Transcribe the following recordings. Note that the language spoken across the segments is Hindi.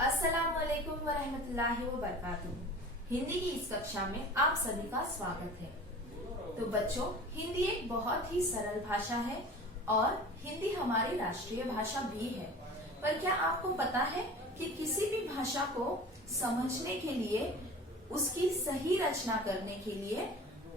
अस्सलाम वालेकुम वरहमतुल्लाहि वबरकातुहू। हिंदी की इस कक्षा में आप सभी का स्वागत है। तो बच्चों, हिंदी एक बहुत ही सरल भाषा है और हिंदी हमारी राष्ट्रीय भाषा भी है। पर क्या आपको पता है कि किसी भी भाषा को समझने के लिए, उसकी सही रचना करने के लिए,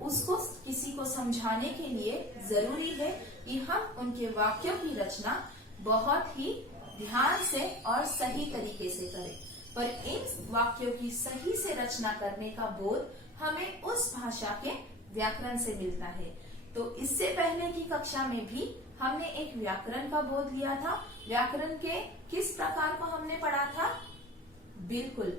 उसको किसी को समझाने के लिए जरूरी है कि हम उनके वाक्यों की रचना बहुत ही ध्यान से और सही तरीके से करें। पर इन वाक्यों की सही से रचना करने का बोध हमें उस भाषा के व्याकरण से मिलता है। तो इससे पहले की कक्षा में भी हमने एक व्याकरण का बोध लिया था। व्याकरण के किस प्रकार को हमने पढ़ा था? बिल्कुल,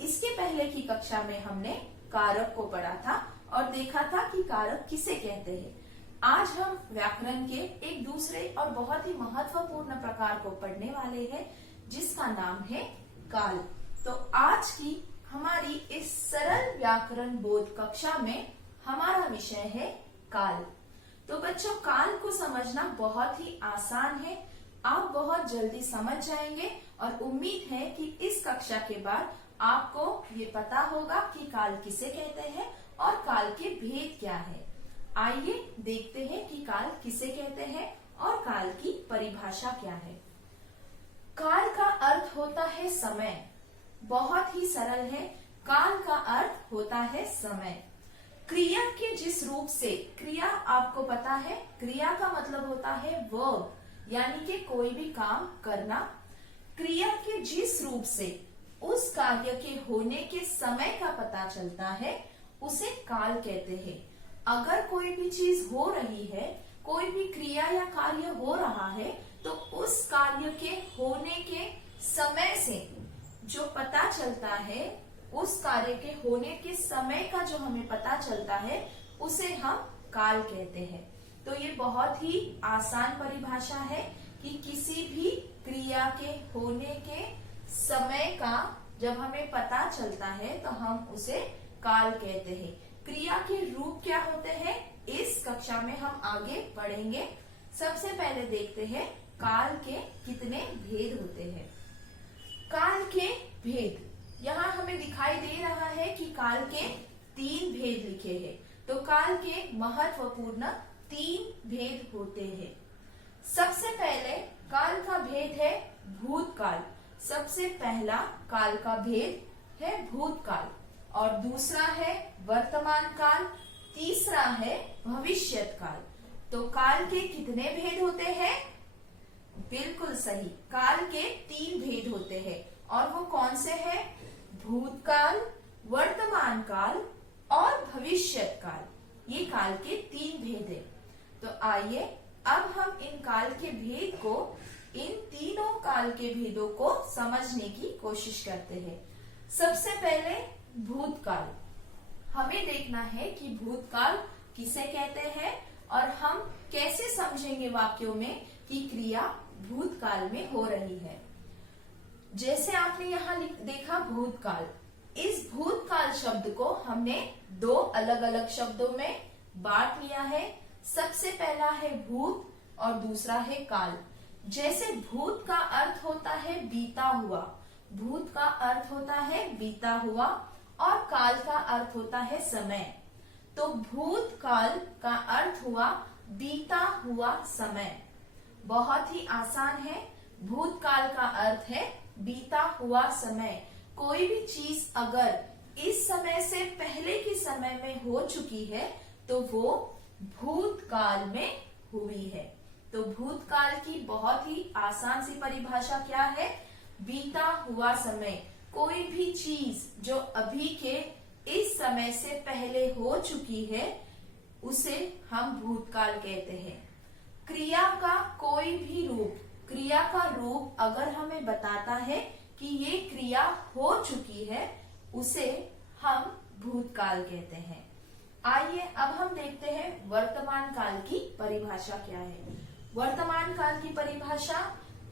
इसके पहले की कक्षा में हमने कारक को पढ़ा था और देखा था कि कारक किसे कहते हैं। आज हम व्याकरण के एक दूसरे और बहुत ही महत्वपूर्ण प्रकार को पढ़ने वाले हैं, जिसका नाम है काल। तो आज की हमारी इस सरल व्याकरण बोध कक्षा में हमारा विषय है काल। तो बच्चों, काल को समझना बहुत ही आसान है, आप बहुत जल्दी समझ जाएंगे और उम्मीद है कि इस कक्षा के बाद आपको ये पता होगा कि काल किसे कहते हैं और काल के भेद क्या है। आइए देखते हैं कि काल किसे कहते हैं और काल की परिभाषा क्या है। काल का अर्थ होता है समय। बहुत ही सरल है, काल का अर्थ होता है समय। क्रिया के जिस रूप से, क्रिया आपको पता है, क्रिया का मतलब होता है वर्ब, यानी कि कोई भी काम करना। क्रिया के जिस रूप से उस कार्य के होने के समय का पता चलता है, उसे काल कहते हैं। अगर कोई भी चीज हो रही है, कोई भी क्रिया या कार्य हो रहा है, तो उस कार्य के होने के समय से जो पता चलता है, उस कार्य के होने के समय का जो हमें पता चलता है, उसे हम काल कहते हैं। तो ये बहुत ही आसान परिभाषा है कि किसी भी क्रिया के होने के समय का जब हमें पता चलता है तो हम उसे काल कहते हैं। क्रिया के रूप क्या होते हैं, इस कक्षा में हम आगे पढ़ेंगे। सबसे पहले देखते हैं काल के कितने भेद होते हैं। काल के भेद यहाँ हमें दिखाई दे रहा है कि काल के 3 भेद लिखे हैं। तो काल के महत्वपूर्ण 3 भेद होते हैं। सबसे पहले काल का भेद है भूतकाल। सबसे पहला काल का भेद है भूतकाल और दूसरा है वर्तमान काल, तीसरा है भविष्यत काल। तो काल के कितने भेद होते हैं? बिल्कुल सही, काल के 3 भेद होते हैं और वो कौन से हैं? भूतकाल, वर्तमान काल और भविष्यत काल। ये काल के 3 भेद हैं। तो आइए अब हम इन काल के भेद को, इन तीनों काल के भेदों को समझने की कोशिश करते हैं। सबसे पहले भूतकाल। हमें देखना है कि भूतकाल किसे कहते हैं और हम कैसे समझेंगे वाक्यों में कि क्रिया भूतकाल में हो रही है। जैसे आपने यहाँ देखा भूतकाल, इस भूतकाल शब्द को हमने 2 अलग अलग शब्दों में बांट लिया है। सबसे पहला है भूत और दूसरा है काल। जैसे भूत का अर्थ होता है बीता हुआ, भूत का अर्थ होता है बीता हुआ और काल का अर्थ होता है समय। तो भूतकाल का अर्थ हुआ बीता हुआ समय। बहुत ही आसान है। भूतकाल का अर्थ है बीता हुआ समय। कोई भी चीज अगर इस समय से पहले के समय में हो चुकी है तो वो भूतकाल में हुई है। तो भूतकाल की बहुत ही आसान सी परिभाषा क्या है? बीता हुआ समय। कोई भी चीज जो अभी के इस समय से पहले हो चुकी है, उसे हम भूतकाल कहते हैं। क्रिया का कोई भी रूप, क्रिया का रूप अगर हमें बताता है कि ये क्रिया हो चुकी है, उसे हम भूतकाल कहते हैं। आइए अब हम देखते हैं वर्तमान काल की परिभाषा क्या है। वर्तमान काल की परिभाषा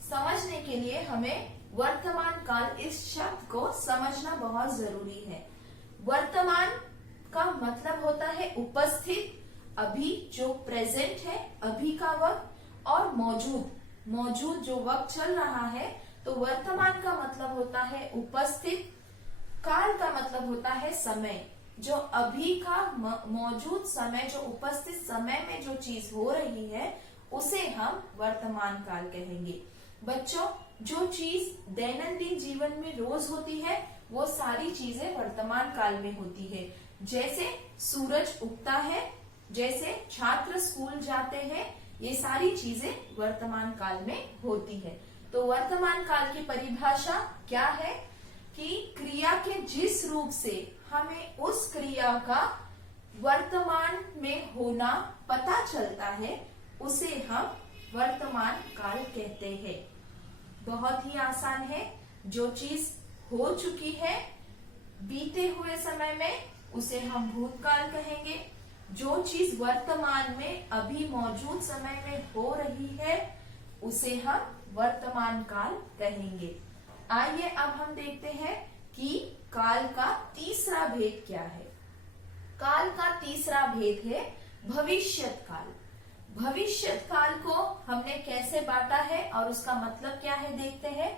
समझने के लिए हमें वर्तमान काल इस शब्द को समझना बहुत जरूरी है। वर्तमान का मतलब होता है उपस्थित, अभी जो प्रेजेंट है, अभी का वक्त, और मौजूद जो वक्त चल रहा है। तो वर्तमान का मतलब होता है उपस्थित, काल का मतलब होता है समय, जो अभी का मौजूद समय, जो उपस्थित समय में जो चीज हो रही है उसे हम वर्तमान काल कहेंगे। बच्चों, जो चीज दैनंदिन जीवन में रोज होती है वो सारी चीजें वर्तमान काल में होती है। जैसे सूरज उगता है, जैसे छात्र स्कूल जाते हैं, ये सारी चीजें वर्तमान काल में होती है। तो वर्तमान काल की परिभाषा क्या है कि क्रिया के जिस रूप से हमें उस क्रिया का वर्तमान में होना पता चलता है उसे हम वर्तमान काल कहते हैं। बहुत ही आसान है। जो चीज हो चुकी है बीते हुए समय में उसे हम भूतकाल कहेंगे। जो चीज वर्तमान में अभी मौजूद समय में हो रही है उसे हम वर्तमान काल कहेंगे। आइए अब हम देखते हैं कि काल का तीसरा भेद क्या है। काल का तीसरा भेद है भविष्यत काल। भविष्यत काल को हमने कैसे बांटा है और उसका मतलब क्या है देखते हैं।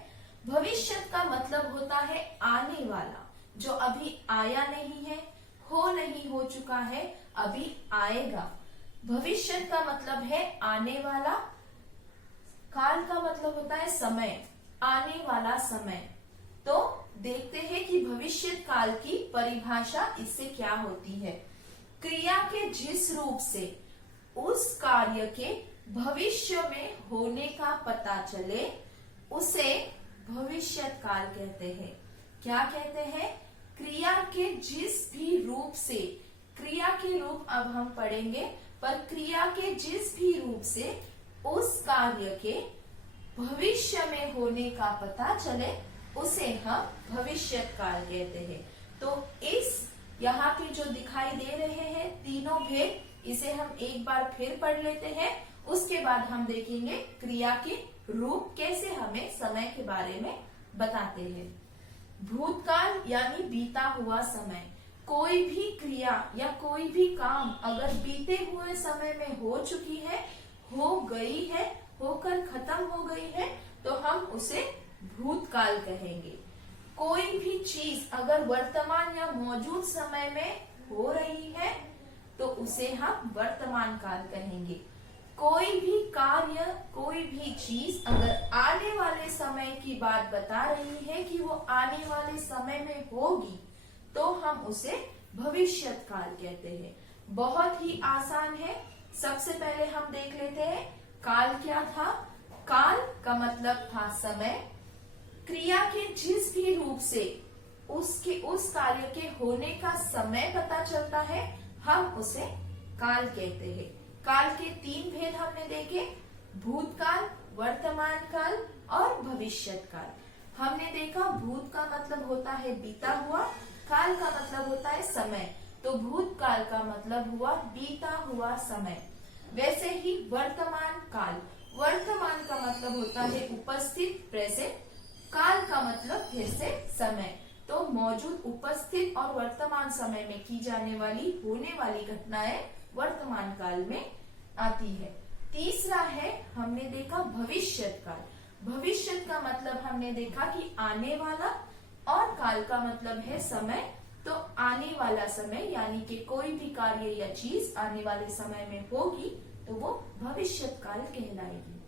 भविष्यत का मतलब होता है आने वाला, जो अभी आया नहीं है, नहीं हो चुका है, अभी आएगा। भविष्यत का मतलब है आने वाला। काल का मतलब होता है समय, आने वाला समय। तो देखते हैं कि भविष्यत काल की परिभाषा इससे क्या होती है। क्रिया के जिस रूप से उस कार्य के भविष्य में होने का पता चले उसे भविष्यत काल कहते हैं। क्या कहते हैं? क्रिया के जिस भी रूप से, क्रिया के रूप अब हम पढ़ेंगे, पर क्रिया के जिस भी रूप से उस कार्य के भविष्य में होने का पता चले उसे हम भविष्यत काल कहते हैं। तो इस यहाँ पे जो दिखाई दे रहे हैं तीनों भेद, इसे हम एक बार फिर पढ़ लेते हैं। उसके बाद हम देखेंगे क्रिया के रूप कैसे हमें समय के बारे में बताते हैं। भूतकाल यानी बीता हुआ समय। कोई भी क्रिया या कोई भी काम अगर बीते हुए समय में हो चुकी है, हो गई है, होकर खत्म हो गई है, तो हम उसे भूतकाल कहेंगे। कोई भी चीज अगर वर्तमान या मौजूद समय में हो रही है तो उसे हम वर्तमान काल कहेंगे। कोई भी कार्य, कोई भी चीज अगर आने वाले समय की बात बता रही है कि वो आने वाले समय में होगी तो हम उसे भविष्यत काल कहते हैं। बहुत ही आसान है। सबसे पहले हम देख लेते हैं काल क्या था। काल का मतलब था समय। क्रिया के जिस भी रूप से उसके उस कार्य के होने का समय पता चलता है हम उसे काल कहते हैं। काल के तीन भेद हमने देखे, भूतकाल, वर्तमान काल और भविष्यत काल। हमने देखा भूत का मतलब होता है बीता हुआ, काल का मतलब होता है समय, तो भूतकाल का मतलब हुआ बीता हुआ समय। वैसे ही वर्तमान काल, वर्तमान का मतलब होता है उपस्थित, प्रेजेंट। काल का मतलब फिर से समय, तो मौजूद, उपस्थित और वर्तमान समय में की जाने वाली, होने वाली घटनाएं वर्तमान काल में आती है। तीसरा है, हमने देखा भविष्यत काल। भविष्यत का मतलब हमने देखा कि आने वाला, और काल का मतलब है समय, तो आने वाला समय यानी कि कोई भी कार्य या चीज आने वाले समय में होगी तो वो भविष्यत काल कहलाएगी।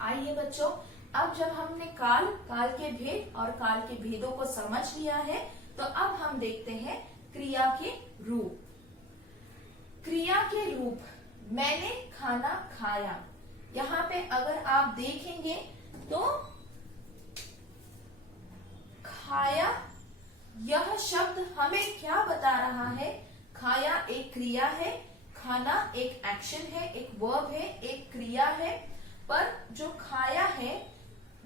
आइए बच्चों, अब जब हमने काल, काल के भेद और काल के भेदों को समझ लिया है तो अब हम देखते हैं क्रिया के रूप। क्रिया के रूप, मैंने खाना खाया। यहाँ पे अगर आप देखेंगे तो खाया, यह शब्द हमें क्या बता रहा है? खाया एक क्रिया है, खाना एक एक्शन है, एक वर्ब है, एक क्रिया है। पर जो खाया है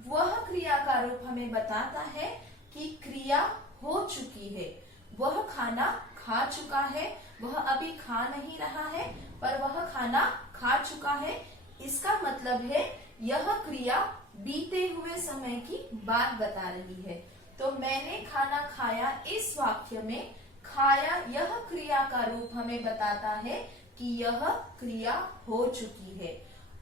वह क्रिया का रूप हमें बताता है कि क्रिया हो चुकी है। वह खाना खा चुका है, वह अभी खा नहीं रहा है, पर वह खाना खा चुका है। इसका मतलब है यह क्रिया बीते हुए समय की बात बता रही है। तो मैंने खाना खाया, इस वाक्य में खाया यह क्रिया का रूप हमें बताता है कि यह क्रिया हो चुकी है।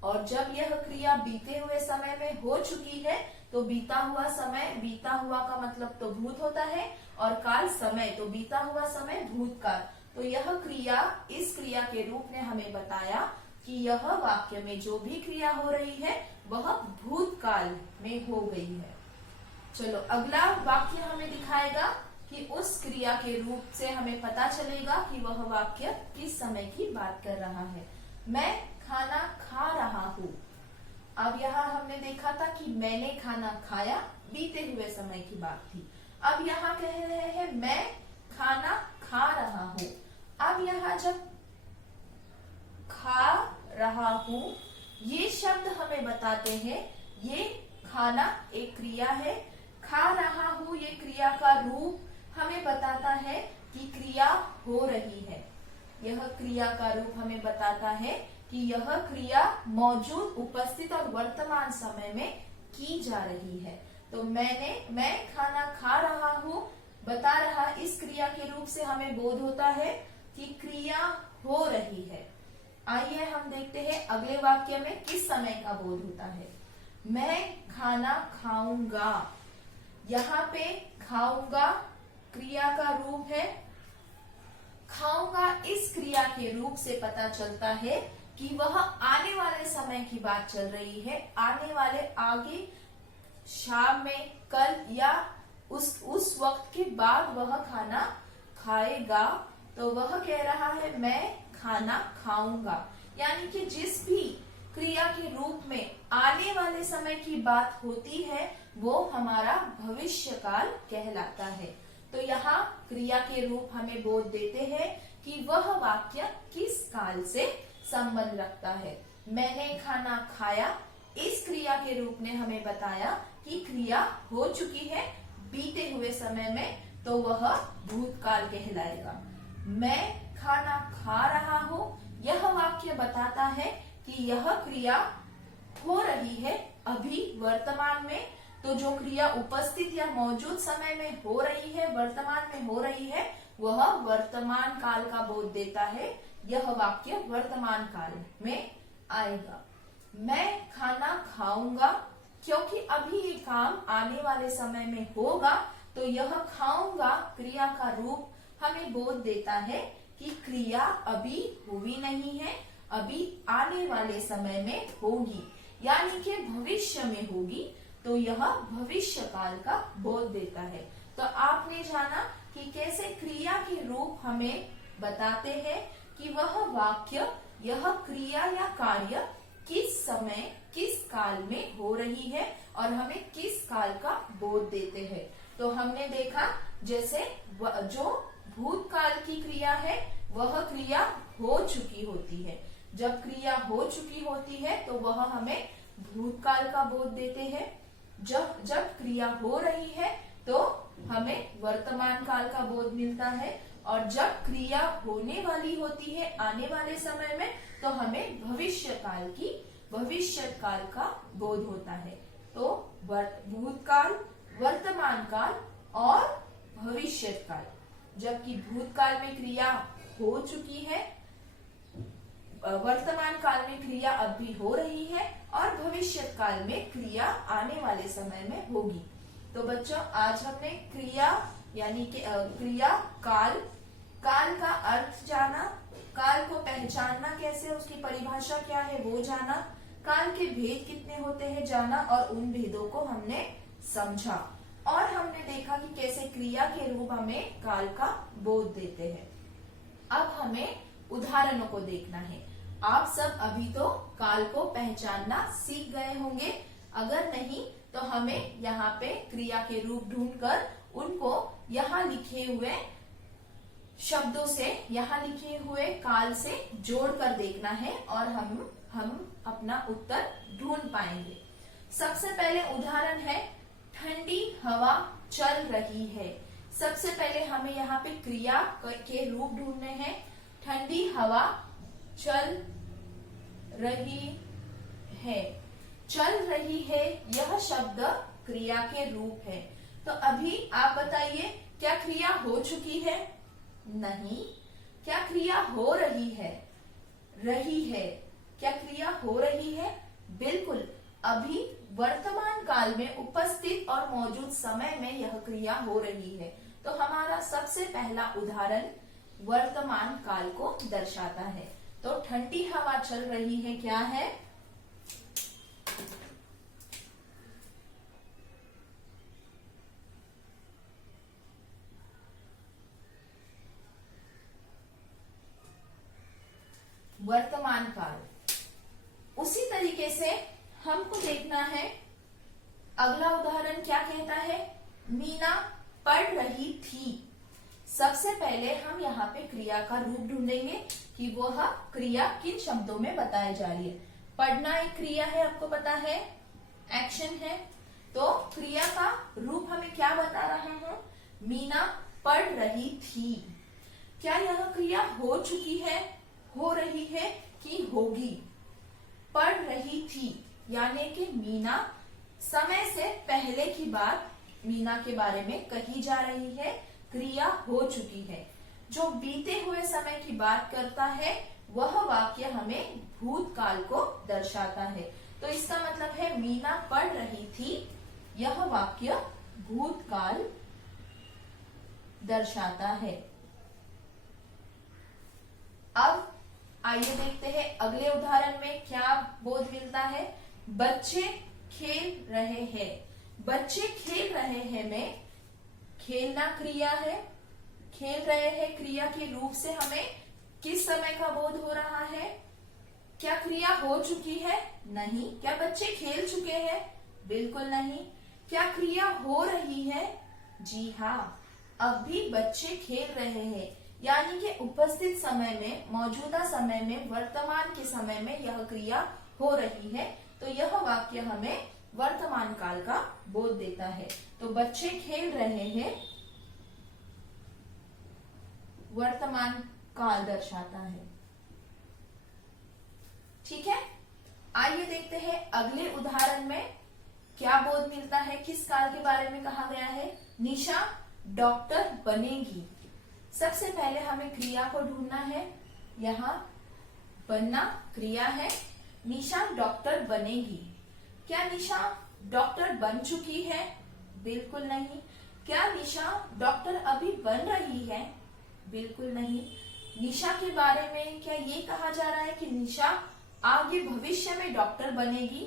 और जब यह क्रिया बीते हुए समय में हो चुकी है तो बीता हुआ का मतलब तो भूत होता है, और काल समय, तो बीता हुआ समय भूतकाल। तो यह क्रिया, इस क्रिया के रूप ने हमें बताया कि यह वाक्य में जो भी क्रिया हो रही है वह भूतकाल में हो गई है। चलो अगला वाक्य हमें दिखाएगा कि उस क्रिया के रूप से हमें पता चलेगा कि वह वाक्य किस समय की बात कर रहा है। मैं खाना खा रहा हूँ। अब यहाँ हमने देखा था कि मैंने खाना खाया, बीते हुए समय की बात थी। अब यहाँ कह रहे हैं मैं खाना खा रहा हूँ। अब यहाँ जब खा रहा हूँ ये शब्द हमें बताते हैं, ये खाना एक क्रिया है, खा रहा हूँ ये क्रिया का रूप हमें बताता है कि क्रिया हो रही है। यह क्रिया का रूप हमें बताता है कि यह क्रिया मौजूद, उपस्थित और वर्तमान समय में की जा रही है। तो मैं खाना खा रहा हूँ बता रहा, इस क्रिया के रूप से हमें बोध होता है कि क्रिया हो रही है। आइए हम देखते हैं अगले वाक्य में किस समय का बोध होता है। मैं खाना खाऊंगा। यहाँ पे खाऊंगा क्रिया का रूप है। खाऊंगा इस क्रिया के रूप से पता चलता है कि वह आने वाले समय की बात चल रही है, आने वाले, आगे, शाम में, कल या उस वक्त के बाद वह खाना खाएगा। तो वह कह रहा है मैं खाना खाऊंगा, यानी कि जिस भी क्रिया के रूप में आने वाले समय की बात होती है वो हमारा भविष्य काल कहलाता है। तो यहाँ क्रिया के रूप हमें बोध देते हैं कि वह वाक्य किस काल से संबंध रखता है। मैंने खाना खाया, इस क्रिया के रूप ने हमें बताया कि क्रिया हो चुकी है बीते हुए समय में, तो वह भूतकाल कहलाएगा। मैं खाना खा रहा हूँ, यह वाक्य बताता है कि यह क्रिया हो रही है अभी वर्तमान में। तो जो क्रिया उपस्थित या मौजूद समय में हो रही है, वर्तमान में हो रही है, वह वर्तमान काल का बोध देता है। यह वाक्य वर्तमान काल में आएगा। मैं खाना खाऊंगा, क्योंकि अभी ये काम आने वाले समय में होगा, तो यह खाऊंगा क्रिया का रूप हमें बोध देता है कि क्रिया अभी हुई नहीं है, अभी आने वाले समय में होगी, यानी कि भविष्य में होगी। तो यह भविष्य काल का बोध देता है। तो आपने जाना कि कैसे क्रिया के रूप हमें बताते हैं कि वह वाक्य, यह क्रिया या कार्य किस समय, किस काल में हो रही है और हमें किस काल का बोध देते हैं। तो हमने देखा जैसे जो भूतकाल की क्रिया है वह क्रिया हो चुकी होती है। जब क्रिया हो चुकी होती है तो वह हमें भूतकाल का बोध देते हैं। जब क्रिया हो रही है तो हमें वर्तमान काल का बोध मिलता है, और जब क्रिया होने वाली होती है आने वाले समय में तो हमें भविष्य काल का बोध होता है। तो भूतकाल, वर्तमान काल और भविष्य काल। जबकि भूतकाल में क्रिया हो चुकी है, वर्तमान काल में क्रिया अभी हो रही है और भविष्य काल में क्रिया आने वाले समय में होगी। तो बच्चों आज हमने क्रिया यानी कि क्रिया काल का अर्थ जाना, काल को पहचानना कैसे, उसकी परिभाषा क्या है वो जाना, काल के भेद कितने होते हैं जाना, और उन भेदों को हमने समझा। और हमने देखा कि कैसे क्रिया के रूप हमें काल का बोध देते हैं। अब हमें उदाहरणों को देखना है। आप सब अभी तो काल को पहचानना सीख गए होंगे, अगर नहीं तो हमें यहाँ पे क्रिया के रूप ढूंढकर उनको यहाँ लिखे हुए शब्दों से, यहाँ लिखे हुए काल से जोड़कर देखना है और हम अपना उत्तर ढूंढ पाएंगे। सबसे पहले उदाहरण है ठंडी हवा चल रही है। सबसे पहले हमें यहाँ पे क्रिया के रूप ढूंढने हैं। ठंडी हवा चल रही है, चल रही है यह शब्द क्रिया के रूप है। तो अभी आप बताइए क्या क्रिया हो चुकी है? नहीं। क्या क्रिया हो रही है? रही है। क्या क्रिया हो रही है? बिल्कुल। अभी वर्तमान काल में उपस्थित और मौजूद समय में यह क्रिया हो रही है। तो हमारा सबसे पहला उदाहरण वर्तमान काल को दर्शाता है। तो ठंडी हवा चल रही है, क्या है? वर्तमान काल। उसी तरीके से हमको देखना है अगला उदाहरण क्या कहता है। मीना पढ़ रही थी। सबसे पहले हम यहाँ पे क्रिया का रूप ढूंढेंगे कि वह क्रिया किन शब्दों में बताई जा रही है। पढ़ना एक क्रिया है, आपको पता है, एक्शन है। तो क्रिया का रूप हमें क्या बता रहा हूं? मीना पढ़ रही थी। क्या यह क्रिया हो चुकी है, हो रही है कि होगी? पढ़ रही थी यानी कि मीना समय से पहले की बात मीना के बारे में कही जा रही है, क्रिया हो चुकी है। जो बीते हुए समय की बात करता है वह वाक्य हमें भूतकाल को दर्शाता है। तो इसका मतलब है मीना पढ़ रही थी, यह वाक्य भूतकाल दर्शाता है। अब आइए देखते हैं अगले उदाहरण में क्या बोध मिलता है। बच्चे खेल रहे हैं। बच्चे खेल रहे हैं में खेलना क्रिया है, खेल रहे हैं क्रिया के रूप से हमें किस समय का बोध हो रहा है? क्या क्रिया हो चुकी है? नहीं। क्या बच्चे खेल चुके हैं? बिल्कुल नहीं। क्या क्रिया हो रही है? जी हाँ, अब भी बच्चे खेल रहे हैं, यानी कि उपस्थित समय में, मौजूदा समय में, वर्तमान के समय में यह क्रिया हो रही है। तो यह वाक्य हमें वर्तमान काल का बोध देता है। तो बच्चे खेल रहे हैं वर्तमान काल दर्शाता है। ठीक है, आइए देखते हैं अगले उदाहरण में क्या बोध मिलता है, किस काल के बारे में कहा गया है। निशा डॉक्टर बनेगी। सबसे पहले हमें क्रिया को ढूंढना है। यहाँ बनना क्रिया है, निशा डॉक्टर बनेगी। क्या निशा डॉक्टर बन चुकी है? बिल्कुल नहीं। क्या निशा डॉक्टर अभी बन रही है? बिल्कुल नहीं। निशा के बारे में क्या ये कहा जा रहा है कि निशा आगे भविष्य में डॉक्टर बनेगी?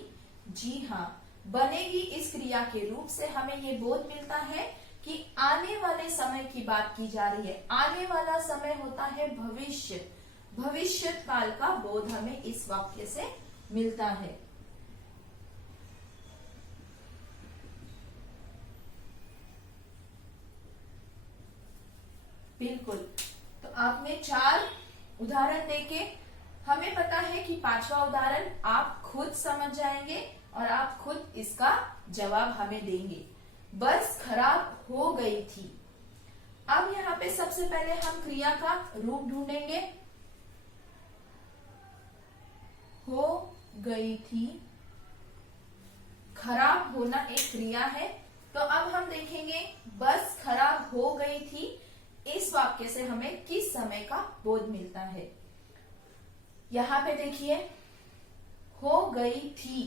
जी हाँ, बनेगी इस क्रिया के रूप से हमें ये बोध मिलता है कि आने वाले समय की बात की जा रही है। आने वाला समय होता है भविष्य, भविष्य काल का बोध हमें इस वाक्य से मिलता है। बिल्कुल। तो आपने 4 उदाहरण देके हमें पता है कि 5वां उदाहरण आप खुद समझ जाएंगे और आप खुद इसका जवाब हमें देंगे। बस खराब हो गई थी। अब यहाँ पे सबसे पहले हम क्रिया का रूप ढूंढेंगे। हो गई थी, खराब होना एक क्रिया है। तो अब हम देखेंगे बस खराब हो गई थी, इस वाक्य से हमें किस समय का बोध मिलता है। यहाँ पे देखिए, हो गई थी।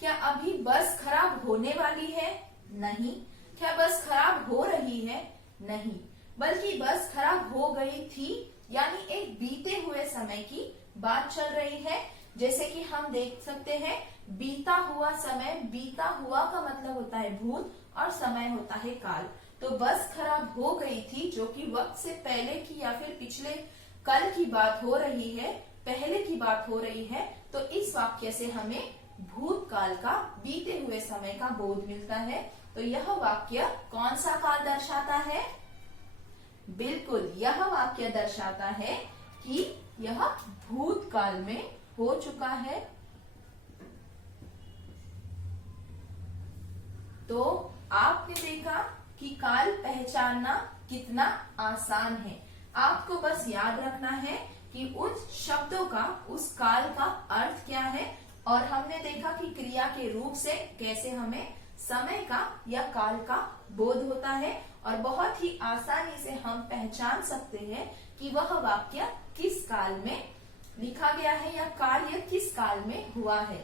क्या अभी बस खराब होने वाली है? नहीं। क्या बस खराब हो रही है? नहीं, बल्कि बस खराब हो गई थी यानी एक बीते हुए समय की बात चल रही है। जैसे कि हम देख सकते हैं बीता हुआ समय, बीता हुआ का मतलब होता है भूत और समय होता है काल। तो बस खराब हो गई थी जो कि वक्त से पहले की या फिर पिछले कल की बात हो रही है, पहले की बात हो रही है। तो इस वाक्य से हमें भूतकाल का, बीते हुए समय का बोध मिलता है। तो यह वाक्य कौन सा काल दर्शाता है? बिल्कुल, यह वाक्य दर्शाता है कि यह भूतकाल में हो चुका है। तो आपने देखा कि काल पहचानना कितना आसान है। आपको बस याद रखना है कि उस शब्दों का, उस काल का अर्थ क्या है। और हमने देखा कि क्रिया के रूप से कैसे हमें समय का या काल का बोध होता है और बहुत ही आसानी से हम पहचान सकते हैं कि वह वाक्य किस काल में लिखा गया है या कार्य किस काल में हुआ है।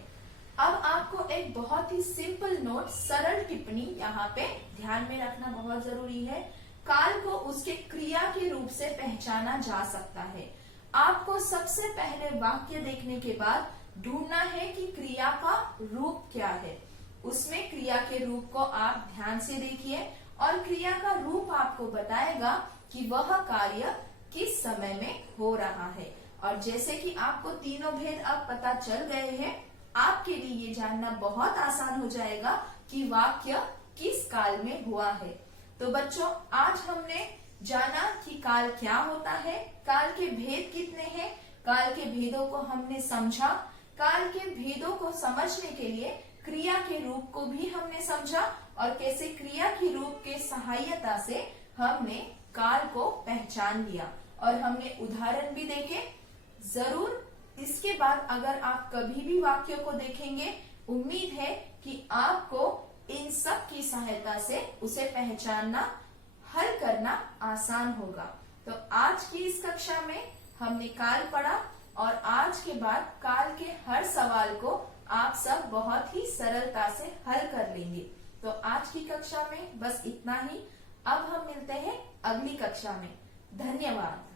अब आपको एक बहुत ही सिंपल नोट, सरल टिप्पणी यहाँ पे ध्यान में रखना बहुत जरूरी है। काल को उसके क्रिया के रूप से पहचाना जा सकता है। आपको सबसे पहले वाक्य देखने के बाद ढूंढना है कि क्रिया का रूप क्या है। उसमें क्रिया के रूप को आप ध्यान से देखिए और क्रिया का रूप आपको बताएगा कि वह कार्य किस समय में हो रहा है। और जैसे कि आपको तीनों भेद अब पता चल गए हैं, आपके लिए ये जानना बहुत आसान हो जाएगा कि वाक्य किस काल में हुआ है। तो बच्चों, आज हमने जाना कि काल क्या होता है, काल के भेद कितने हैं, काल के भेदों को हमने समझा, काल के भेदों को समझने के लिए क्रिया के रूप को भी हमने समझा और कैसे क्रिया के रूप के सहायता से हमने काल को पहचान लिया और हमने उदाहरण भी देखे। जरूर इसके बाद अगर आप कभी भी वाक्यों को देखेंगे, उम्मीद है कि आपको इन सब की सहायता से उसे पहचानना, हल करना आसान होगा। तो आज की इस कक्षा में हमने काल पढ़ा और आज के बाद काल के हर सवाल को आप सब बहुत ही सरलता से हल कर लेंगे। तो आज की कक्षा में बस इतना ही। अब हम मिलते हैं अगली कक्षा में। धन्यवाद।